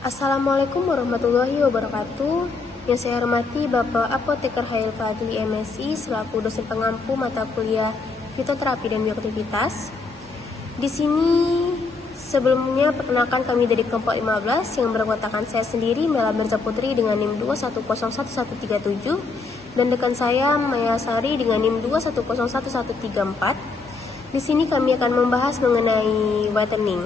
Assalamualaikum warahmatullahi wabarakatuh. Yang saya hormati Bapak Apoteker Hairil Fadli MSI selaku dosen pengampu mata kuliah fitoterapi dan bioaktivitas. Di sini sebelumnya perkenalkan kami dari kelompok 15 yang beranggotakan saya sendiri Mela Mirza Putri dengan NIM 2101137 dan rekan saya Maya Sari dengan NIM 2101134. Di sini kami akan membahas mengenai whitening.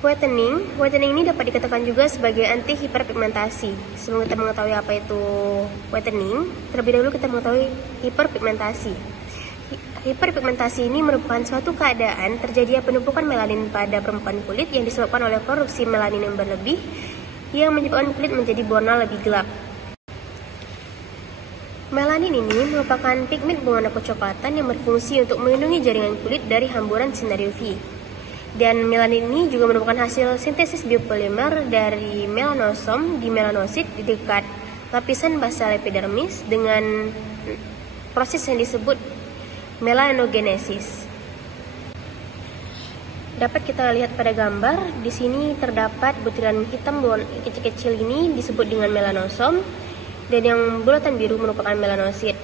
Whitening ini dapat dikatakan juga sebagai anti hiperpigmentasi. Sebelum kita mengetahui apa itu whitening, terlebih dahulu kita mengetahui hiperpigmentasi. Hiperpigmentasi ini merupakan suatu keadaan terjadinya penumpukan melanin pada permukaan kulit yang disebabkan oleh produksi melanin yang berlebih yang menyebabkan kulit menjadi berwarna lebih gelap. Melanin ini merupakan pigmen berwarna kecoklatan yang berfungsi untuk melindungi jaringan kulit dari hamburan sinar UV. Dan melanin ini juga merupakan hasil sintesis biopolimer dari melanosom di melanosit di dekat lapisan basal epidermis dengan proses yang disebut melanogenesis. Dapat kita lihat pada gambar, di sini terdapat butiran hitam kecil-kecil ini disebut dengan melanosom dan yang bulatan biru merupakan melanosit.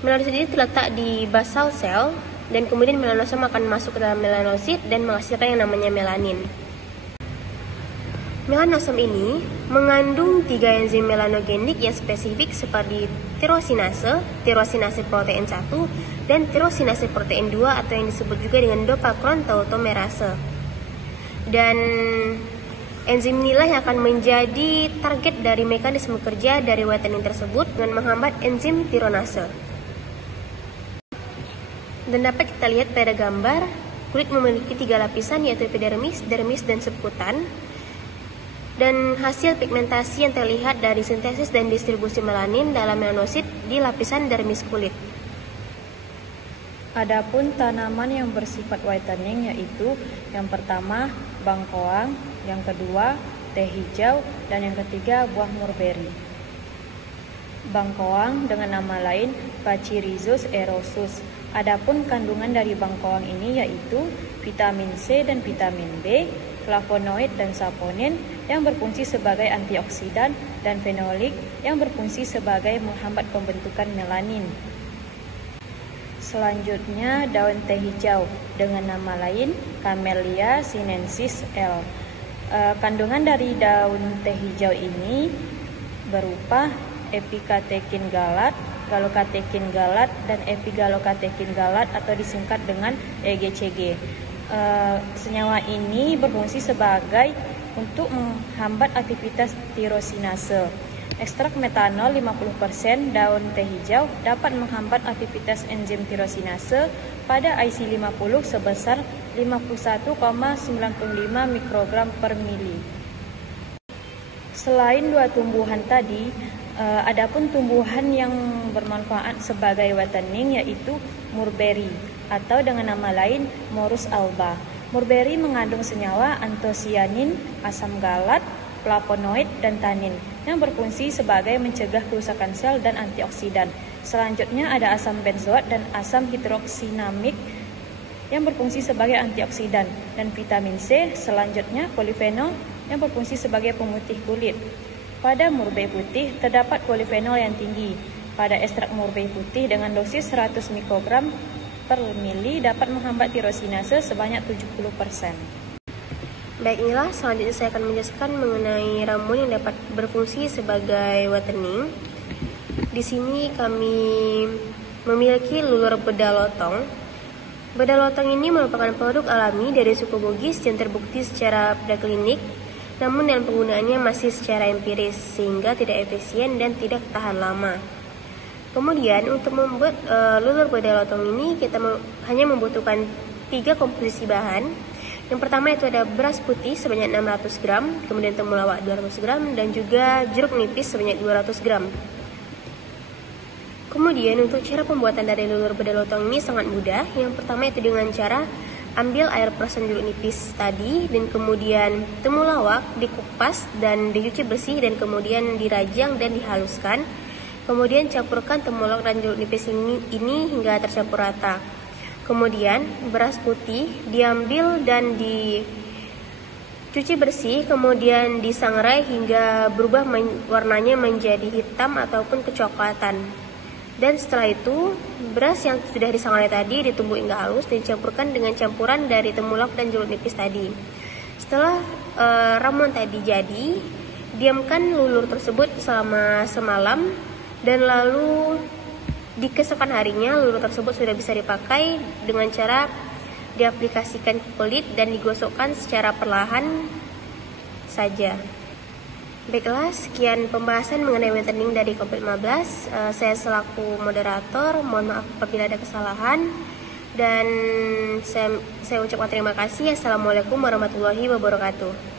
Melanosit ini terletak di basal sel dan kemudian melanosom akan masuk ke dalam melanosit dan menghasilkan yang namanya melanin. Melanosom ini mengandung 3 enzim melanogenik yang spesifik seperti tirosinase protein 1 dan tirosinase protein 2 atau yang disebut juga dengan dopakron tautomerase. Dan enzim inilah yang akan menjadi target dari mekanisme kerja dari whitening tersebut dengan menghambat enzim tironase. Dan dapat kita lihat pada gambar, kulit memiliki 3 lapisan yaitu epidermis, dermis, dan subkutan. Dan hasil pigmentasi yang terlihat dari sintesis dan distribusi melanin dalam melanosit di lapisan dermis kulit. Adapun tanaman yang bersifat whitening yaitu yang pertama bangkoang, yang kedua teh hijau, dan yang ketiga buah mulberry. Bangkoang dengan nama lain Pachyrhizos erosus. Adapun kandungan dari bangkoang ini yaitu vitamin C dan vitamin B, flavonoid dan saponin yang berfungsi sebagai antioksidan dan fenolik yang berfungsi sebagai menghambat pembentukan melanin. Selanjutnya daun teh hijau dengan nama lain Camellia sinensis L. Kandungan dari daun teh hijau ini berupa epikatekin galat, galokatekin galat, dan epigalokatekin galat atau disingkat dengan EGCG. Senyawa ini berfungsi sebagai untuk menghambat aktivitas tirosinase. Ekstrak metanol 50% daun teh hijau dapat menghambat aktivitas enzim tirosinase pada IC50 sebesar 51,95 mikrogram per mili. Selain 2 tumbuhan tadi, adapun tumbuhan yang bermanfaat sebagai whitening yaitu mulberry atau dengan nama lain Morus alba. Mulberry mengandung senyawa antosianin, asam galat, flavonoid, dan tanin yang berfungsi sebagai mencegah kerusakan sel dan antioksidan. Selanjutnya ada asam benzoat dan asam hidroksinamik yang berfungsi sebagai antioksidan, dan vitamin C. Selanjutnya polifenol yang berfungsi sebagai pemutih kulit. Pada murbe putih terdapat polifenol yang tinggi. Pada ekstrak murbe putih dengan dosis 100 mikrogram per mili dapat menghambat tirosinase sebanyak 70%. Baik, inilah selanjutnya saya akan menjelaskan mengenai ramuan yang dapat berfungsi sebagai whitening. Di sini kami memiliki lulur bedah lotong. Bedah lotong ini merupakan produk alami dari suku Bugis yang terbukti secara preklinik, namun dalam penggunaannya masih secara empiris sehingga tidak efisien dan tidak tahan lama. Kemudian untuk membuat lulur bedah lotong ini kita hanya membutuhkan 3 komposisi bahan. Yang pertama itu ada beras putih sebanyak 600 gram, kemudian temulawak 200 gram, dan juga jeruk nipis sebanyak 200 gram. Kemudian untuk cara pembuatan dari lulur bedah lotong ini sangat mudah. Yang pertama itu dengan cara ambil air perasan jeruk nipis tadi dan kemudian temulawak dikupas dan dicuci bersih dan kemudian dirajang dan dihaluskan. Kemudian campurkan temulawak dan jeruk nipis ini hingga tercampur rata. Kemudian beras putih diambil dan Cuci bersih, kemudian disangrai hingga berubah warnanya menjadi hitam ataupun kecoklatan. Dan setelah itu, beras yang sudah disangrai tadi ditumbuk hingga halus dan dicampurkan dengan campuran dari temulawak dan jeruk nipis tadi. Setelah ramuan tadi jadi, diamkan lulur tersebut selama semalam, dan lalu di keesokan harinya lulur tersebut sudah bisa dipakai dengan cara diaplikasikan ke kulit dan digosokkan secara perlahan saja. Baiklah, sekian pembahasan mengenai whitening dari COVID-15. Saya selaku moderator, mohon maaf apabila ada kesalahan, dan saya ucapkan terima kasih. Assalamualaikum warahmatullahi wabarakatuh.